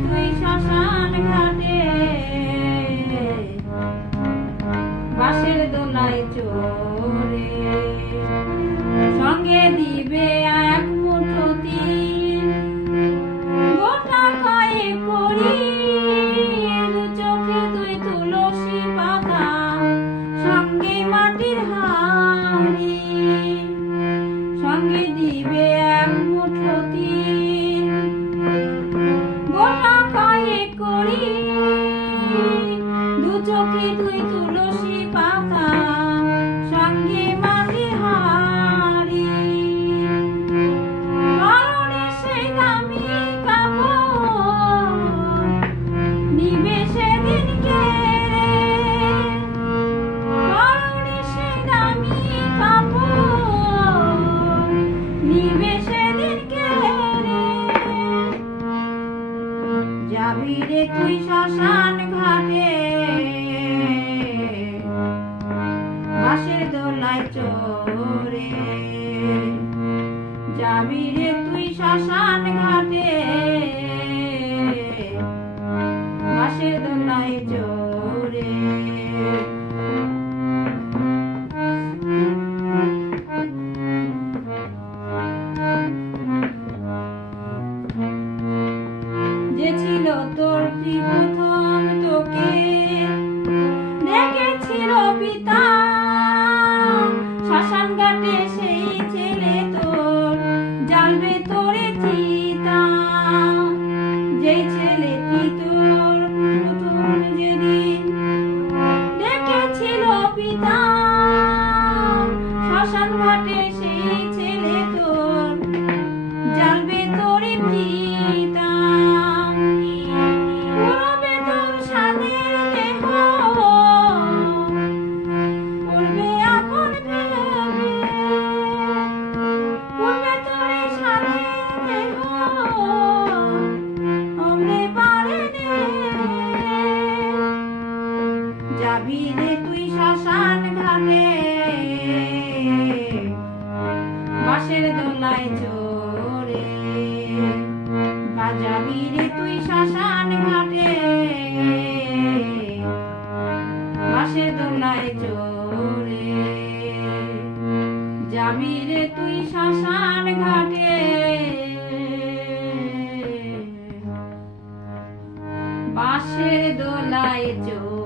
তুই শ্মশান ঘাটে বাঁশের দোলায় চড়ে সঙ্গে দিবে এক মুঠো তিল গোটা কয়েক করি দু চোখে তুই তুলসী পাতা সঙ্গে মাটির হাঁড়ি সঙ্গে দিবে এক মুঠো তিল গোটা কয়েক করি দু চোখে তুই তুলসী পাতা সঙ্গে মাটির হাঁড়ি পরনে সেই দামি কাপড় নিবে সেদিন কেড়ে পরনে সেই দামি কাপড় নিবে সেদিন কেড়ে যাবি রে তুই শ্মশান ঘাটে বাঁশের দোলায় চড়ে যাবি রে তুই শ্মশান ঘাটে বাঁশের দোলায় চড়ে যে ছিল তোর প্রথম তোকে দেখেছিল পিতা শ্মশান ঘাটে সেই ছেলে তোর জ্বালবে তোরে চিতা যেই ছেলেটি তোর প্রথম যেদিন দেখেছিল পিতা শ্মশান ঘাটে সেই ছেলে তোর জ্বালবে তোরে চিতা পুরবে তোর সাদের দেহ পূর্বে আপন ভেবে পূর্বে তোর সাদের দেহ অমরে পারে যাবি রে তুই শ্মশান ঘাটে বাঁশের দোলায় চড়ে বাজাবি রে তুই শ্মশান ঘাটে বাঁশের দোলায় চড়ে যাবি রে তুই শ্মশান ঘাটে বাঁশের দোলায় চড়ে।